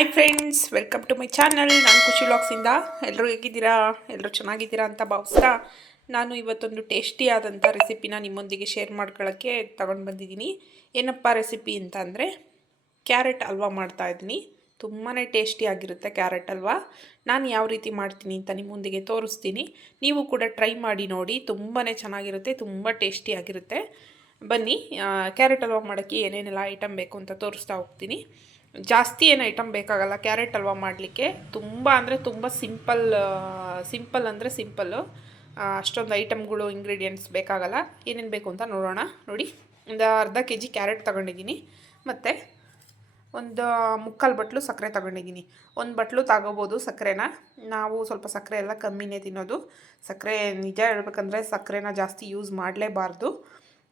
Hi friends welcome to my channel ನಾನು ಖುಷಿ ವ್ಲಾಗ್ಸಿಂದ ಎಲ್ಲರೂ ಹೇಗಿದ್ದೀರಾ? ಎಲ್ಲರೂ ಚೆನ್ನಾಗಿದ್ದೀರಾ ಅಂತ ಭಾವಿಸ್ತಾ ನಾನು ಇವತ್ತೊಂದು ಟೇಸ್ಟಿಯಾದಂಥ ರೆಸಿಪಿನ ನಿಮ್ಮೊಂದಿಗೆ ಶೇರ್ ಮಾಡ್ಕೊಳ್ಳೋಕ್ಕೆ ತಗೊಂಡು ಬಂದಿದ್ದೀನಿ. ಏನಪ್ಪ ರೆಸಿಪಿ ಅಂತ ಅಂದರೆ ಕ್ಯಾರೆಟ್ ಹಲ್ವಾ ಮಾಡ್ತಾ ಇದ್ದೀನಿ. ತುಂಬಾ ಟೇಸ್ಟಿಯಾಗಿರುತ್ತೆ ಕ್ಯಾರೆಟ್ ಹಲ್ವಾ ನಾನು ಯಾವ ರೀತಿ ಮಾಡ್ತೀನಿ ಅಂತ ನಿಮ್ಮೊಂದಿಗೆ ತೋರಿಸ್ತೀನಿ. ನೀವು ಕೂಡ ಟ್ರೈ ಮಾಡಿ ನೋಡಿ ತುಂಬಾ ಚೆನ್ನಾಗಿರುತ್ತೆ, ತುಂಬ ಟೇಸ್ಟಿಯಾಗಿರುತ್ತೆ ಬನ್ನಿ ಕ್ಯಾರೆಟ್ ಹಲ್ವಾ ಮಾಡೋಕ್ಕೆ ಏನೇನೆಲ್ಲ ಐಟಮ್ ಬೇಕು ಅಂತ ತೋರಿಸ್ತಾ ಹೋಗ್ತೀನಿ. ಜಾಸ್ತಿ ಏನು ಐಟಮ್ ಬೇಕಾಗಲ್ಲ ಕ್ಯಾರೆಟ್ ಹಲ್ವಾ ಮಾಡಲಿಕ್ಕೆ. ತುಂಬ ಅಂದರೆ ತುಂಬ ಸಿಂಪಲ್ ಸಿಂಪಲ್ ಅಂದರೆ ಸಿಂಪಲ್ಲು ಅಷ್ಟೊಂದು ಐಟಮ್ಗಳು ಇಂಗ್ರೀಡಿಯೆಂಟ್ಸ್ ಬೇಕಾಗಲ್ಲ. ಏನೇನು ಬೇಕು ಅಂತ ನೋಡೋಣ. ನೋಡಿ, ಒಂದು ಅರ್ಧ ಕೆ ಜಿ ಕ್ಯಾರೆಟ್ ತೊಗೊಂಡಿದ್ದೀನಿ. ಮತ್ತು ಒಂದು ಮುಕ್ಕಾಲು ಬಟ್ಲು ಸಕ್ಕರೆ ತಗೊಂಡಿದ್ದೀನಿ. ಒಂದು ಬಟ್ಲು ತಗೋಬೋದು ಸಕ್ಕರೆನ. ನಾವು ಸ್ವಲ್ಪ ಸಕ್ಕರೆ ಎಲ್ಲ ಕಮ್ಮಿನೇ ತಿನ್ನೋದು. ಸಕ್ಕರೆ ನಿಜ ಹೇಳ್ಬೇಕಂದ್ರೆ ಸಕ್ಕರೆನ ಜಾಸ್ತಿ ಯೂಸ್ ಮಾಡಲೇಬಾರ್ದು.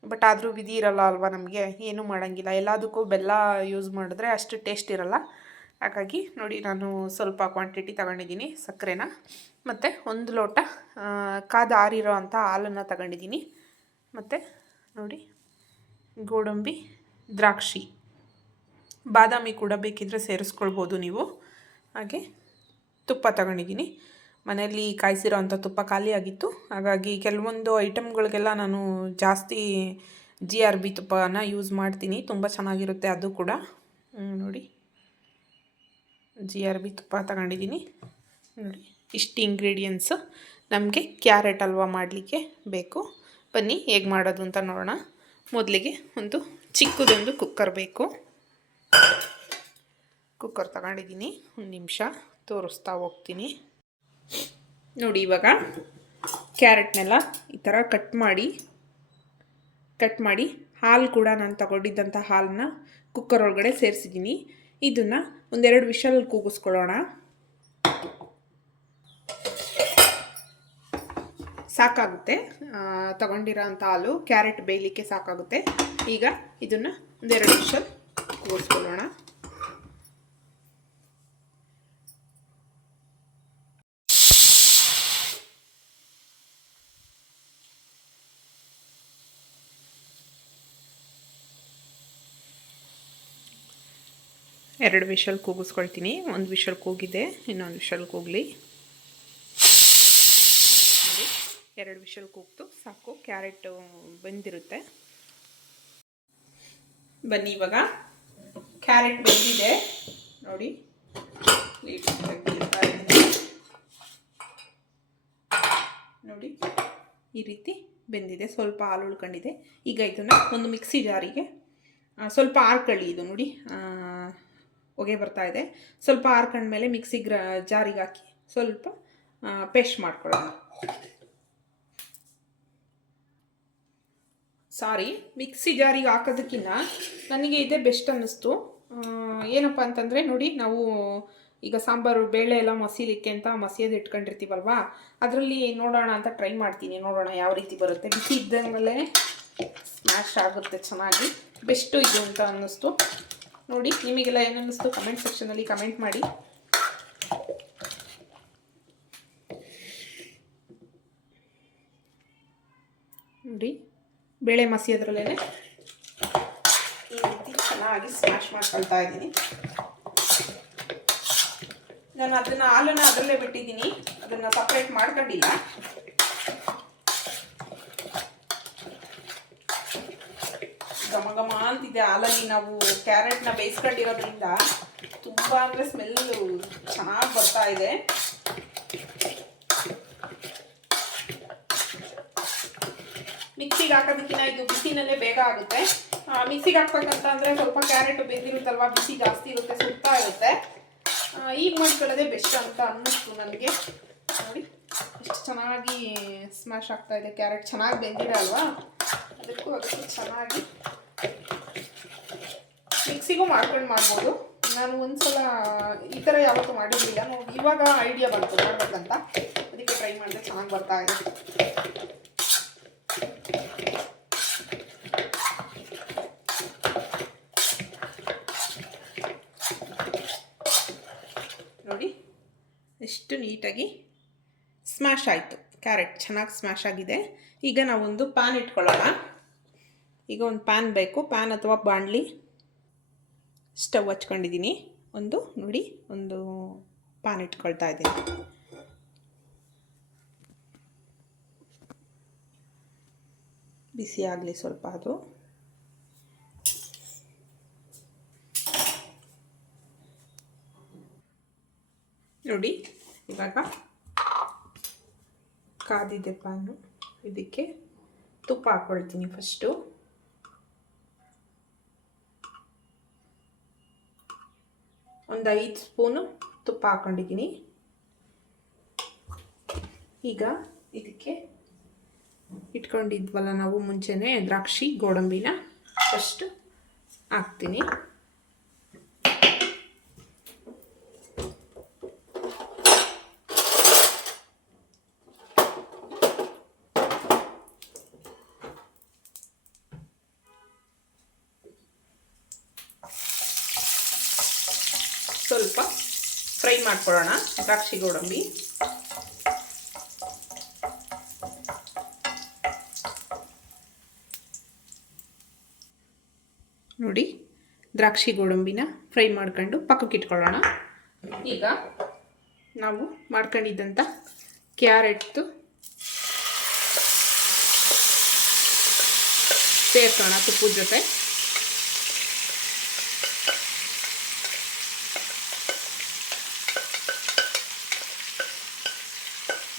ಬಟ್ ಆದರೂ ವಿಧಿ ಇರಲ್ಲ ಅಲ್ವಾ ನಮಗೆ? ಏನೂ ಮಾಡೋಂಗಿಲ್ಲ. ಎಲ್ಲದಕ್ಕೂ ಬೆಲ್ಲ ಯೂಸ್ ಮಾಡಿದ್ರೆ ಅಷ್ಟು ಟೇಸ್ಟ್ ಇರಲ್ಲ. ಹಾಗಾಗಿ ನೋಡಿ ನಾನು ಸ್ವಲ್ಪ ಕ್ವಾಂಟಿಟಿ ತಗೊಂಡಿದ್ದೀನಿ ಸಕ್ಕರೆನ. ಮತ್ತು ಒಂದು ಲೋಟ ಕಾದ ಆರಿರೋ ಅಂಥ ಹಾಲನ್ನು ತಗೊಂಡಿದ್ದೀನಿ. ಮತ್ತು ನೋಡಿ, ಗೋಡಂಬಿ, ದ್ರಾಕ್ಷಿ. ಬಾದಾಮಿ ಕೂಡ ಬೇಕಿದ್ದರೆ ಸೇರಿಸ್ಕೊಳ್ಬೋದು ನೀವು. ಹಾಗೆ ತುಪ್ಪ ತಗೊಂಡಿದ್ದೀನಿ. ಮನೆಯಲ್ಲಿ ಕಾಯಿಸಿರೋ ಅಂಥ ತುಪ್ಪ ಖಾಲಿಯಾಗಿತ್ತು ಹಾಗಾಗಿ ಕೆಲವೊಂದು ಐಟಮ್ಗಳಿಗೆಲ್ಲ ನಾನು ಜಾಸ್ತಿ ಜಿ ಆರ್ ಬಿ ತುಪ್ಪನ ಯೂಸ್ ಮಾಡ್ತೀನಿ. ತುಂಬ ಚೆನ್ನಾಗಿರುತ್ತೆ ಅದು ಕೂಡ. ನೋಡಿ. ಜಿ ಆರ್ ಬಿ ತುಪ್ಪ ತಗೊಂಡಿದ್ದೀನಿ. ನೋಡಿ, ಇಷ್ಟು ಇಂಗ್ರೀಡಿಯೆಂಟ್ಸು ನಮಗೆ ಕ್ಯಾರೆಟ್ ಹಲ್ವಾ ಮಾಡಲಿಕ್ಕೆ ಬೇಕು. ಬನ್ನಿ, ಹೇಗೆ ಮಾಡೋದು ಅಂತ ನೋಡೋಣ. ಮೊದಲಿಗೆ ಒಂದು ಚಿಕ್ಕದೊಂದು ಕುಕ್ಕರ್ ಬೇಕು. ಕುಕ್ಕರ್ ತಗೊಂಡಿದ್ದೀನಿ. ಒಂದು ನಿಮಿಷ ತೋರಿಸ್ತಾ ಹೋಗ್ತೀನಿ. ನೋಡಿ ಇವಾಗ ಕ್ಯಾರೆಟ್ನೆಲ್ಲ ಈ ಥರ ಕಟ್ ಮಾಡಿ ಕಟ್ ಮಾಡಿ ಹಾಲು ಕೂಡ ನಾನು ತಗೊಂಡಿದ್ದಂಥ ಹಾಲನ್ನ ಕುಕ್ಕರ್ ಒಳಗಡೆ ಸೇರಿಸಿದ್ದೀನಿ. ಇದನ್ನು ಒಂದೆರಡು ವಿಷಲ್ ಕೂಗಿಸ್ಕೊಳ್ಳೋಣ. ಸಾಕಾಗುತ್ತೆ. ತಗೊಂಡಿರೋ ಅಂಥ ಹಾಲು ಕ್ಯಾರೆಟ್ ಬೇಯಲಿಕ್ಕೆ ಸಾಕಾಗುತ್ತೆ. ಈಗ ಇದನ್ನು ಒಂದೆರಡು ವಿಷಲ್ ಕೂಗಿಸ್ಕೊಳ್ಳೋಣ. ಎರಡು ವಿಷಲ್ ಕೂಗಿಸ್ಕೊಳ್ತೀನಿ. ಒಂದು ವಿಷಲ್ ಕೂಗಿದೆ, ಇನ್ನೊಂದು ವಿಷಲ್ ಕೂಗಲಿ. ಎರಡು ವಿಷಲ್ ಕೂಗ್ತು, ಸಾಕು, ಕ್ಯಾರೆಟ್ ಬೆಂದಿರುತ್ತೆ. ಬನ್ನಿ ಇವಾಗ. ಕ್ಯಾರೆಟ್ ಬೆಂದಿದೆ. ನೋಡಿ. ನೋಡಿ. ಈ ರೀತಿ ಬೆಂದಿದೆ. ಸ್ವಲ್ಪ ಹಾಲು ಉಳ್ಕೊಂಡಿದೆ. ಈಗ ಇದನ್ನು ಒಂದು ಮಿಕ್ಸಿ ಜಾರಿಗೆ ಸ್ವಲ್ಪ ಆರ್ಕಳ್ಳಿ ಇದು ನೋಡಿ. ಹೊಗೆ ಬರ್ತಾ ಇದೆ. ಸ್ವಲ್ಪ ಮೇಲೆ ಮಿಕ್ಸಿ ಗ್ರ, ಜಾರಿಗೆ ಹಾಕಿ ಸ್ವಲ್ಪ ಪೇಸ್ಟ್ ಮಾಡ್ಕೊಳ್ಳೋಣ. ಸಾರಿ, ಮಿಕ್ಸಿ ಜಾರಿಗೆ ಹಾಕೋದಕ್ಕಿಂತ ನನಗೆ ಇದೇ ಬೆಸ್ಟ್ ಅನ್ನಿಸ್ತು. ಏನಪ್ಪ ಅಂತಂದರೆ ನೋಡಿ, ನಾವು ಈಗ ಸಾಂಬಾರು, ಬೇಳೆ ಎಲ್ಲ ಮಸೀಲಿಕ್ಕೆ ಅಂತ ಮಸಿಯೋದು ಇಟ್ಕೊಂಡಿರ್ತೀವಲ್ವಾ, ಅದರಲ್ಲಿ ನೋಡೋಣ ಅಂತ ಟ್ರೈ ಮಾಡ್ತೀನಿ. ನೋಡೋಣ ಯಾವ ರೀತಿ ಬರುತ್ತೆ. ಬಿಸಿ ಇದ್ದಂಗಲೇ ಸ್ಮ್ಯಾಶ್ ಆಗುತ್ತೆ ಚೆನ್ನಾಗಿ. ಬೆಸ್ಟು ಇದು ಅಂತ ಅನ್ನಿಸ್ತು. ನೋಡಿ, ನಿಮಗೆಲ್ಲ ಏನನ್ನಿಸ್ತು ಕಮೆಂಟ್ ಸೆಕ್ಷನಲ್ಲಿ ಕಮೆಂಟ್ ಮಾಡಿ. ನೋಡಿ, ಬೇಳೆ ಮಸಿಯೋದ್ರಲ್ಲೇ ಈ ರೀತಿ ಚೆನ್ನಾಗಿ ಸ್ಮ್ಯಾಶ್ ಮಾಡ್ಕೊಳ್ತಾ ಇದ್ದೀನಿ. ನಾನು ಅದನ್ನು ಹಾಲನ್ನು ಅದರಲ್ಲೇ ಬಿಟ್ಟಿದ್ದೀನಿ. ಅದನ್ನು ಸಪ್ರೇಟ್ ಮಾಡ್ಕೊಂಡಿಲ್ಲ. ಅಂತಿದೆ ಹಾಲಲ್ಲಿ ನಾವು ಕ್ಯಾರೆಟ್ನ ಬೇಯಿಸ್ಕೊಂಡಿರೋದ್ರಿಂದ ತುಂಬ ಅಂದರೆ ಸ್ಮೆಲ್ಲು ಚೆನ್ನಾಗಿ ಬರ್ತಾ ಇದೆ. ಮಿಕ್ಸಿಗೆ ಹಾಕೋದಕ್ಕಿಂತ ಇದು ಬಿಸಿನಲ್ಲೇ ಬೇಗ ಆಗುತ್ತೆ. ಮಿಕ್ಸಿಗೆ ಹಾಕ್ಬೇಕಂತ ಅಂದರೆ ಸ್ವಲ್ಪ ಕ್ಯಾರೆಟ್ ಬೆಂದಿರುತ್ತಲ್ವ, ಬಿಸಿ ಜಾಸ್ತಿ ಇರುತ್ತೆ ಸುತ್ತಾ ಇರುತ್ತೆ. ಈಗ ಮಾಡ್ಕೊಳ್ಳೋದೇ ಬೆಸ್ಟ್ ಅಂತ ಅನ್ನಿಸ್ತು ನನಗೆ. ನೋಡಿ, ಎಷ್ಟು ಚೆನ್ನಾಗಿ ಸ್ಮ್ಯಾಶ್ ಆಗ್ತಾ ಇದೆ. ಕ್ಯಾರೆಟ್ ಚೆನ್ನಾಗಿ ಬೆಂದಿದೆ ಅಲ್ವಾ? ಅದಕ್ಕೂ ಅದಕ್ಕೂ ಚೆನ್ನಾಗಿ ಮಿಕ್ಸಿಗೂ ಮಾಡ್ಕೊಂಡು ಮಾಡ್ಬೋದು. ನಾನು ಒಂದ್ಸಲ ಈ ಥರ ಯಾವತ್ತೂ ಮಾಡಿರಲಿಲ್ಲ. ನೋಡಿ ಇವಾಗ ಐಡಿಯಾ ಬಂತು, ಮಾಡ್ಬೇಕಂತ. ಅದಕ್ಕೆ ಟ್ರೈ ಮಾಡಿದ್ರೆ ಚೆನ್ನಾಗಿ ಬರ್ತಾ ಇದೆ. ನೋಡಿ, ಎಷ್ಟು ನೀಟಾಗಿ ಸ್ಮ್ಯಾಶ್ ಆಯಿತು. ಕ್ಯಾರೆಟ್ ಚೆನ್ನಾಗಿ ಸ್ಮ್ಯಾಶ್ ಆಗಿದೆ. ಈಗ ನಾವೊಂದು ಪ್ಯಾನ್ ಇಟ್ಕೊಳ್ಳೋಣ. ಈಗ ಒಂದು ಪ್ಯಾನ್ ಬೇಕು. ಪ್ಯಾನ್ ಅಥವಾ ಬಾಣಲಿ. ಸ್ಟವ್ ಹಚ್ಕೊಂಡಿದ್ದೀನಿ. ಒಂದು ನೋಡಿ, ಒಂದು ಪಾನ್ ಇಟ್ಕೊಳ್ತಾ ಇದ್ದೀನಿ. ಬಿಸಿ ಆಗಲಿ ಸ್ವಲ್ಪ ಅದು ನೋಡಿ, ಇವಾಗ ಕಾದಿದೆ ಪಾನು ಇದಕ್ಕೆ ತುಪ್ಪ ಹಾಕ್ಕೊಳ್ತೀನಿ ಫಸ್ಟು ಒಂದು ಐದು ಸ್ಪೂನು ತುಪ್ಪ ಹಾಕೊಂಡಿದ್ದೀನಿ. ಈಗ ಇದಕ್ಕೆ ಇಟ್ಕೊಂಡಿದ್ವಲ್ಲ ನಾವು ಮುಂಚೆನೇ ದ್ರಾಕ್ಷಿ ಗೋಡಂಬಿನ ಫಸ್ಟ್ ಹಾಕ್ತೀನಿ. ಸ್ವಲ್ಪ ಫ್ರೈ ಮಾಡ್ಕೊಳ್ಳೋಣ, ದ್ರಾಕ್ಷಿ ಗೋಡಂಬಿ. ನೋಡಿ, ದ್ರಾಕ್ಷಿ ಗೋಡಂಬಿನ ಫ್ರೈ ಮಾಡ್ಕೊಂಡು ಪಕ್ಕಕ್ಕೆ ಇಟ್ಕೊಳ್ಳೋಣ. ಈಗ ನಾವು ಮಾಡ್ಕೊಂಡಿದ್ದಂಥ ಕ್ಯಾರೆಟ್ದು ಸೇರ್ಸೋಣ ತುಪ್ಪದ ಜೊತೆ.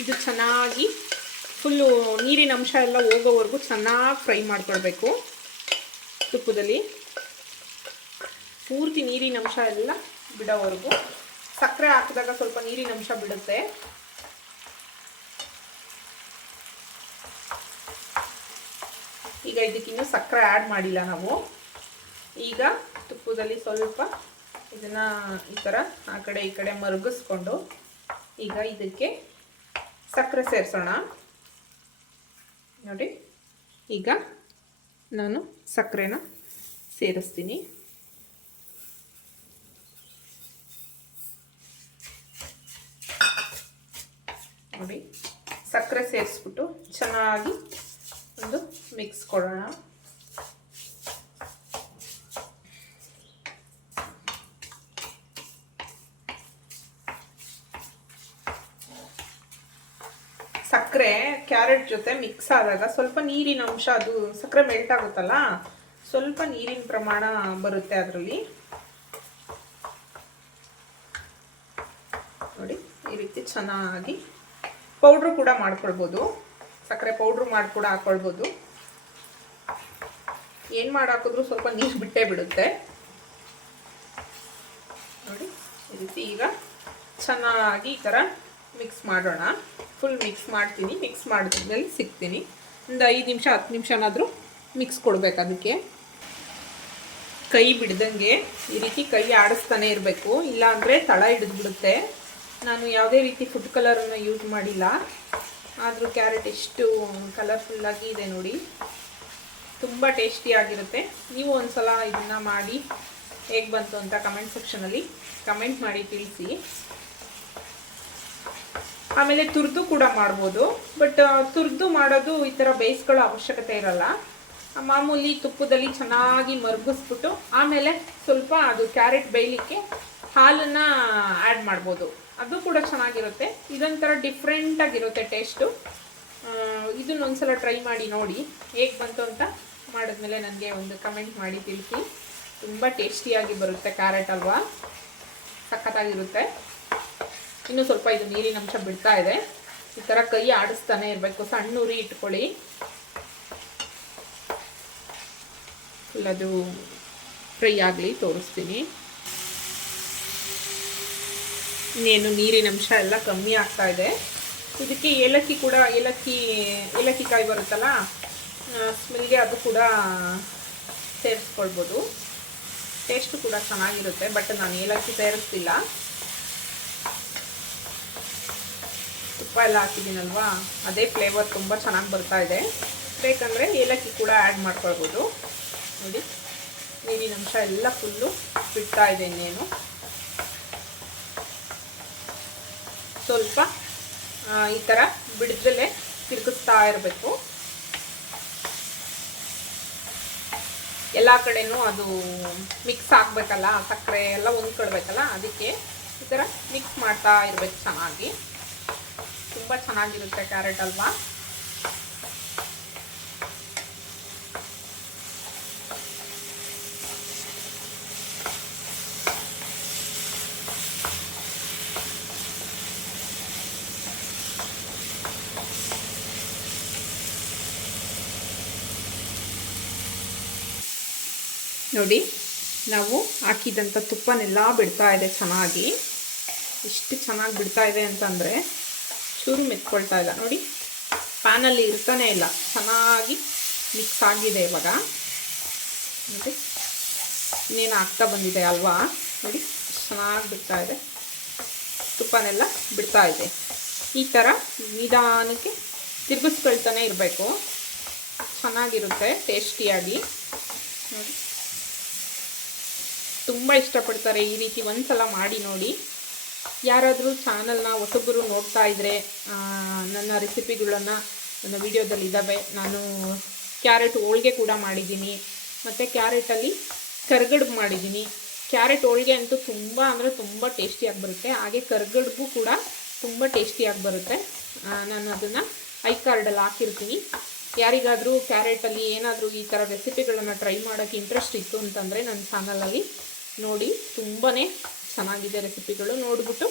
ಇದು ಚೆನ್ನಾಗಿ ಫುಲ್ಲು ನೀರಿನ ಅಂಶ ಎಲ್ಲ ಹೋಗೋವರೆಗೂ ಚೆನ್ನಾಗಿ ಫ್ರೈ ಮಾಡ್ಕೊಳ್ಬೇಕು. ತುಪ್ಪದಲ್ಲಿ ಪೂರ್ತಿ ನೀರಿನ ಅಂಶ ಎಲ್ಲ ಬಿಡೋವರೆಗೂ. ಸಕ್ಕರೆ ಹಾಕಿದಾಗ ಸ್ವಲ್ಪ ನೀರಿನ ಅಂಶ ಬಿಡುತ್ತೆ. ಈಗ ಇದಕ್ಕಿನ್ನೂ ಸಕ್ಕರೆ ಆ್ಯಡ್ ಮಾಡಿಲ್ಲ ನಾವು. ಈಗ ತುಪ್ಪದಲ್ಲಿ ಸ್ವಲ್ಪ ಇದನ್ನು ಈ ಥರ ಆ ಕಡೆ ಈ ಕಡೆ ಮರುಗಿಸ್ಕೊಂಡು ಈಗ ಇದಕ್ಕೆ ಸಕ್ಕರೆ ಸೇರಿಸೋಣ. ನೋಡಿ ಈಗ ನಾನು ಸಕ್ಕರೆನ ಸೇರಿಸ್ತೀನಿ. ನೋಡಿ ಸಕ್ಕರೆ ಸೇರಿಸ್ಬಿಟ್ಟು ಚೆನ್ನಾಗಿ ಒಂದು ಮಿಕ್ಸ್ ಕೊಡೋಣ ಸಕ್ಕರೆ ಕ್ಯಾರೆಟ್ ಜೊತೆ ಮಿಕ್ಸ್ ಆದಾಗ ಸ್ವಲ್ಪ ನೀರಿನ ಅಂಶ ಅದು ಸಕ್ಕರೆ ಮೆಲ್ಟ್ ಆಗುತ್ತಲ್ಲ, ಸ್ವಲ್ಪ ನೀರಿನ ಪ್ರಮಾಣ ಬರುತ್ತೆ ಅದರಲ್ಲಿ. ನೋಡಿ, ಈ ರೀತಿ ಚೆನ್ನಾಗಿ ಪೌಡ್ರು ಕೂಡ ಮಾಡ್ಕೊಳ್ಬೋದು. ಸಕ್ಕರೆ ಪೌಡ್ರು ಮಾಡಿ ಕೂಡ ಹಾಕೊಳ್ಬೋದು. ಏನು ಮಾಡಾಕಿದ್ರು ಸ್ವಲ್ಪ ನೀರು ಬಿಟ್ಟೇ ಬಿಡುತ್ತೆ. ನೋಡಿ, ಈ ರೀತಿ ಈಗ ಚೆನ್ನಾಗಿ ಈ ಥರ ಮಿಕ್ಸ್ ಮಾಡೋಣ. ಫುಲ್ ಮಿಕ್ಸ್ ಮಾಡ್ತೀನಿ. ಮಿಕ್ಸ್ ಮಾಡಿದ್ಮೇಲೆ ಸಿಗ್ತೀನಿ. ಒಂದು ಐದು ನಿಮಿಷ, ಹತ್ತು ನಿಮಿಷನಾದರೂ ಮಿಕ್ಸ್ ಕೊಡಬೇಕು ಅದಕ್ಕೆ. ಕೈ ಬಿಡ್ದಂಗೆ ಈ ರೀತಿ ಕೈ ಆಡಿಸ್ತಾನೆ ಇರಬೇಕು. ಇಲ್ಲಾಂದರೆ ತಳ ಹಿಡಿದ್ಬಿಡುತ್ತೆ. ನಾನು ಯಾವುದೇ ರೀತಿ ಫುಡ್ ಕಲರನ್ನು ಯೂಸ್ ಮಾಡಿಲ್ಲ. ಆದರೂ ಕ್ಯಾರೆಟ್ ಎಷ್ಟು ಕಲರ್ಫುಲ್ಲಾಗಿ ಇದೆ ನೋಡಿ. ತುಂಬ ಟೇಸ್ಟಿಯಾಗಿರುತ್ತೆ ನೀವು ಒಂದು ಸಲ ಇದನ್ನು ಮಾಡಿ ಹೇಗೆ ಬಂತು ಅಂತ ಕಮೆಂಟ್ ಸೆಕ್ಷನಲ್ಲಿ ಕಮೆಂಟ್ ಮಾಡಿ ತಿಳಿಸಿ. ಆಮೇಲೆ ತುರಿದು ಕೂಡ ಮಾಡ್ಬೋದು. ಬಟ್ ತುರಿದು ಮಾಡೋದು ಈ ಥರ ಬೇಯಿಸ್ಕೊಳ್ಳೋ ಅವಶ್ಯಕತೆ ಇರಲ್ಲ. ಮಾಮೂಲಿ ತುಪ್ಪದಲ್ಲಿ ಚೆನ್ನಾಗಿ ಮರುಗಿಸ್ಬಿಟ್ಟು ಆಮೇಲೆ ಸ್ವಲ್ಪ ಅದು ಕ್ಯಾರೆಟ್ ಬೇಯಲಿಕ್ಕೆ ಹಾಲನ್ನು ಆ್ಯಡ್ ಮಾಡ್ಬೋದು. ಅದು ಕೂಡ ಚೆನ್ನಾಗಿರುತ್ತೆ. ಇದೊಂಥರ ಡಿಫ್ರೆಂಟಾಗಿರುತ್ತೆ ಟೇಸ್ಟು ಇದನ್ನ ಒಂದ್ಸಲ ಟ್ರೈ ಮಾಡಿ ನೋಡಿ. ಹೇಗೆ ಬಂತು ಅಂತ ಮಾಡಿದ್ಮೇಲೆ ನನಗೆ ಒಂದು ಕಮೆಂಟ್ ಮಾಡಿ ತಿಳಿಸಿ. ತುಂಬ ಟೇಸ್ಟಿಯಾಗಿ ಬರುತ್ತೆ ಕ್ಯಾರೆಟ್ ಅಲ್ವಾ? ಸಖತ್ತಾಗಿರುತ್ತೆ. ಇನ್ನೂ ಸ್ವಲ್ಪ ಇದು ನೀರಿನ ಅಂಶ ಬಿಡ್ತಾ ಇದೆ. ಈ ಥರ ಕೈ ಆಡಿಸ್ತಾನೆ ಇರಬೇಕು. ಸಣ್ಣ ಉರಿ ಇಟ್ಕೊಳ್ಳಿ. ಫುಲ್ ಅದು ಫ್ರೈ ಆಗಲಿ ತೋರಿಸ್ತೀನಿ. ಇನ್ನೇನು ನೀರಿನ ಅಂಶ ಎಲ್ಲ ಕಮ್ಮಿ ಆಗ್ತಾ ಇದೆ. ಇದಕ್ಕೆ ಏಲಕ್ಕಿ ಕೂಡ, ಏಲಕ್ಕಿ ಏಲಕ್ಕಿ ಕಾಯಿ ಬರುತ್ತಲ್ಲ ಸ್ಮೆಲ್ಗೆ ಅದು ಕೂಡ ಸೇರಿಸ್ಕೊಳ್ಬೋದು. ಟೇಸ್ಟು ಕೂಡ ಚೆನ್ನಾಗಿರುತ್ತೆ ಬಟ್ ನಾನು ಏಲಕ್ಕಿ ಸೇರಿಸ್ತಿಲ್ಲ. ಎಲ್ಲ ಹಾಕಿದ್ದೀನಲ್ವಾ? ಅದೇ ಫ್ಲೇವರ್ ತುಂಬ ಚೆನ್ನಾಗಿ ಬರ್ತಾ ಇದೆ. ಬೇಕಂದರೆ ಏಲಕ್ಕಿ ಕೂಡ ಆ್ಯಡ್ ಮಾಡ್ಕೊಳ್ಬೋದು. ನೋಡಿ ನೀರಿನ ಅಂಶ ಎಲ್ಲ ಫುಲ್ಲು ಬಿಡ್ತಾ ಇದೆ ಇನ್ನೇನು. ಸ್ವಲ್ಪ ಈ ಥರ ಬಿಡ್ದಲೇ ತಿರುಗಿಸ್ತಾ ಇರಬೇಕು. ಎಲ್ಲ ಕಡೆನೂ ಅದು ಮಿಕ್ಸ್ ಆಗಬೇಕಲ್ಲ, ಸಕ್ಕರೆ ಎಲ್ಲ ಹೊಂದ್ಕೊಳ್ಬೇಕಲ್ಲ, ಅದಕ್ಕೆ ಈ ಥರ ಮಿಕ್ಸ್ ಮಾಡ್ತಾ ಇರಬೇಕು ಚೆನ್ನಾಗಿ. ತುಂಬ ಚೆನ್ನಾಗಿರುತ್ತೆ ಕ್ಯಾರೆಟ್ ಅಲ್ವಾ? ನೋಡಿ, ನಾವು ಹಾಕಿದಂಥ ತುಪ್ಪನೆಲ್ಲ ಬಿಡ್ತಾ ಇದೆ ಚೆನ್ನಾಗಿ. ಎಷ್ಟು ಚೆನ್ನಾಗಿ ಬಿಡ್ತಾ ಇದೆ ಅಂತಂದರೆ ಚೂರು ಮೆತ್ಕೊಳ್ತಾ ಇಲ್ಲ. ನೋಡಿ, ಪ್ಯಾನಲ್ಲಿ ಇರ್ತಾನೆ ಇಲ್ಲ. ಚೆನ್ನಾಗಿ ಮಿಕ್ಸ್ ಆಗಿದೆ ಇವಾಗ. ನೋಡಿ, ಇನ್ನೇನು ಆಗ್ತಾ ಬಂದಿದೆ ಅಲ್ವಾ? ನೋಡಿ, ಚೆನ್ನಾಗಿ ಬಿಡ್ತಾ ಇದೆ. ತುಪ್ಪನೆಲ್ಲ ಬಿಡ್ತಾ ಇದೆ. ಈ ಥರ ನಿಧಾನಕ್ಕೆ ತಿರುಗಿಸ್ಕೊಳ್ತಾನೆ ಇರಬೇಕು. ಚೆನ್ನಾಗಿರುತ್ತೆ, ಟೇಸ್ಟಿಯಾಗಿ. ನೋಡಿ, ತುಂಬ ಇಷ್ಟಪಡ್ತಾರೆ ಈ ರೀತಿ ಒಂದು ಸಲ ಮಾಡಿ ನೋಡಿ. ಯಾರಾದರೂ ಚಾನಲ್ನ ಹೊಸೊಬ್ಬರು ನೋಡ್ತಾ ಇದ್ದರೆ ನನ್ನ ರೆಸಿಪಿಗಳನ್ನು ನನ್ನ ವಿಡಿಯೋದಲ್ಲಿ ಇದ್ದಾವೆ ನಾನು ಕ್ಯಾರೆಟ್ ಹೋಳಿಗೆ ಕೂಡ ಮಾಡಿದ್ದೀನಿ. ಮತ್ತು ಕ್ಯಾರೆಟಲ್ಲಿ ಕರ್ಗಡ್ಬು ಮಾಡಿದ್ದೀನಿ. ಕ್ಯಾರೆಟ್ ಹೋಳಿಗೆ ಅಂತೂ ತುಂಬ ಅಂದರೆ ತುಂಬ ಟೇಸ್ಟಿಯಾಗಿ ಬರುತ್ತೆ. ಹಾಗೆ ಕರ್ಗಡ್ಬು ಕೂಡ ತುಂಬ ಟೇಸ್ಟಿಯಾಗಿ ಬರುತ್ತೆ. ನಾನು ಅದನ್ನು ಐ ಕಾರ್ಡಲ್ಲಿ ಹಾಕಿರ್ತೀನಿ. ಯಾರಿಗಾದರೂ ಕ್ಯಾರೆಟಲ್ಲಿ ಏನಾದರೂ ಈ ಥರ ರೆಸಿಪಿಗಳನ್ನು ಟ್ರೈ ಮಾಡೋಕ್ಕೆ ಇಂಟ್ರೆಸ್ಟ್ ಇತ್ತು ಅಂತಂದರೆ ನನ್ನ ಚಾನಲಲ್ಲಿ ನೋಡಿ. ತುಂಬಾ ಚೆನ್ನಾಗಿದೆ ರೆಸಿಪಿಗಳು ನೋಡಿಬಿಟ್ಟು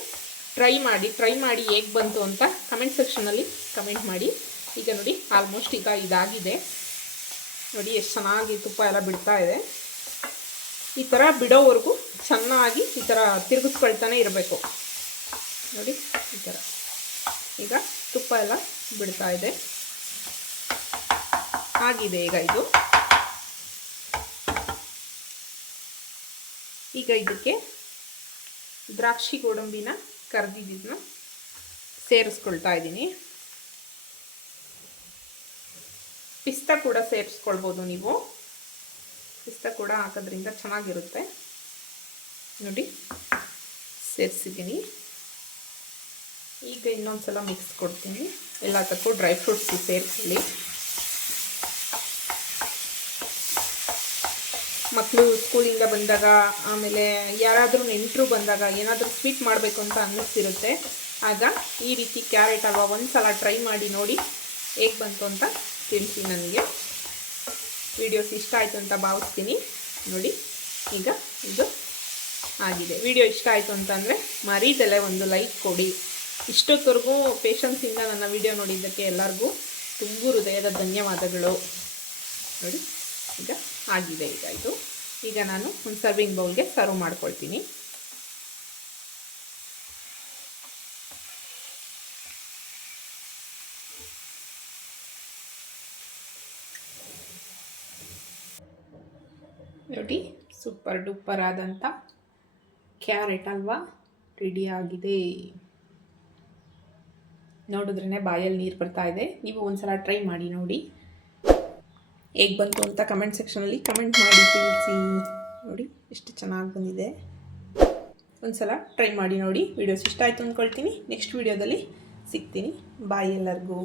ಟ್ರೈ ಮಾಡಿ ಟ್ರೈ ಮಾಡಿ ಹೇಗೆ ಬಂತು ಅಂತ ಕಮೆಂಟ್ ಸೆಕ್ಷನಲ್ಲಿ ಕಮೆಂಟ್ ಮಾಡಿ. ಈಗ ನೋಡಿ, ಆಲ್ಮೋಸ್ಟ್ ಈಗ ಇದಾಗಿದೆ. ನೋಡಿ, ಎಷ್ಟು ಚೆನ್ನಾಗಿ ತುಪ್ಪ ಎಲ್ಲ ಬಿಡ್ತಾ ಇದೆ. ಈ ಥರ ಬಿಡೋವರೆಗೂ ಚೆನ್ನಾಗಿ ಈ ಥರ ತಿರುಗಿಸ್ಕೊಳ್ತಾನೆ ಇರಬೇಕು. ನೋಡಿ, ಈ ಥರ ಈಗ ತುಪ್ಪ ಎಲ್ಲ ಬಿಡ್ತಾ ಇದೆ. ಆಗಿದೆ ಈಗ ಇದು. ಈಗ ಇದಕ್ಕೆ ದ್ರಾಕ್ಷಿ ಗೋಡಂಬಿನ ಕರೆದಿದ್ದನ್ನ ಸೇರಿಸ್ಕೊಳ್ತಾ ಇದ್ದೀನಿ. ಪಿಸ್ತಾ ಕೂಡ ಸೇರಿಸ್ಕೊಳ್ಬೋದು ನೀವು. ಪಿಸ್ತಾ ಕೂಡ ಹಾಕೋದ್ರಿಂದ ಚೆನ್ನಾಗಿರುತ್ತೆ. ನೋಡಿ, ಸೇರಿಸಿದ್ದೀನಿ. ಈಗ ಇನ್ನೊಂದು ಸಲ ಮಿಕ್ಸ್ ಕೊಡ್ತೀನಿ. ಎಲ್ಲದಕ್ಕೂ ಡ್ರೈ ಫ್ರೂಟ್ಸ್ ಸೇರಿಸಲಿ ಮಕ್ಕಳು ಸ್ಕೂಲಿಂದ ಬಂದಾಗ, ಆಮೇಲೆ ಯಾರಾದರೂ ನೆಂಟರು ಬಂದಾಗ ಏನಾದರೂ ಸ್ವೀಟ್ ಮಾಡಬೇಕು ಅಂತ ಅನ್ನಿಸ್ತಿರುತ್ತೆ. ಆಗ ಈ ರೀತಿ ಕ್ಯಾರೆಟ್ ಹಲ್ವಾ ಒಂದು ಸಲ ಟ್ರೈ ಮಾಡಿ ನೋಡಿ ಹೇಗೆ ಬಂತು ಅಂತ ತಿಳಿಸಿ ನನಗೆ. ವಿಡಿಯೋಸ್ ಇಷ್ಟ ಆಯಿತು ಅಂತ ಭಾವಿಸ್ತೀನಿ. ನೋಡಿ, ಈಗ ಇದು ಆಗಿದೆ. ವಿಡಿಯೋ ಇಷ್ಟ ಆಯಿತು ಅಂತಂದರೆ ಮರೀದಲ್ಲೇ ಒಂದು ಲೈಕ್ ಕೊಡಿ. ಇಷ್ಟೊತ್ತವರೆಗೂ ಪೇಷನ್ಸಿಂದ ನನ್ನ ವಿಡಿಯೋ ನೋಡಿದ್ದಕ್ಕೆ ಎಲ್ಲರಿಗೂ ತುಂಬ ಹೃದಯದ ಧನ್ಯವಾದಗಳು. ನೋಡಿ, ಈಗ ಆಗಿದೆ ಈಗ ಇದು. ಈಗ ನಾನು ಒಂದು ಸರ್ವಿಂಗ್ ಬೌಲ್ಗೆ ಸರ್ವ್ ಮಾಡ್ಕೊಳ್ತೀನಿ. ನೋಡಿ ಸೂಪರ್ ಡೂಪರ್ ಆದಂಥ ಕ್ಯಾರೆಟ್ ಅಲ್ವಾ? ರೆಡಿ ಆಗಿದೆ. ನೋಡಿದ್ರೇ ಬಾಯಲ್ಲಿ ನೀರು ಬರ್ತಾ ಇದೆ. ನೀವು ಒಂದ್ಸಲ ಟ್ರೈ ಮಾಡಿ ನೋಡಿ. ಹೇಗೆ ಬಂತು ಅಂತ ಕಮೆಂಟ್ ಸೆಕ್ಷನಲ್ಲಿ ಕಮೆಂಟ್ ಮಾಡಿ ತಿಳಿಸಿ. ನೋಡಿ, ಎಷ್ಟು ಚೆನ್ನಾಗಿ ಬಂದಿದೆ. ಒಂದ್ಸಲ ಟ್ರೈ ಮಾಡಿ ನೋಡಿ. ವಿಡಿಯೋಸ್ ಇಷ್ಟ ಆಯಿತು ಅಂದ್ಕೊಳ್ತೀನಿ ನೆಕ್ಸ್ಟ್ ವಿಡಿಯೋದಲ್ಲಿ ಸಿಗ್ತೀನಿ. ಬಾಯ್ ಎಲ್ಲರಿಗೂ.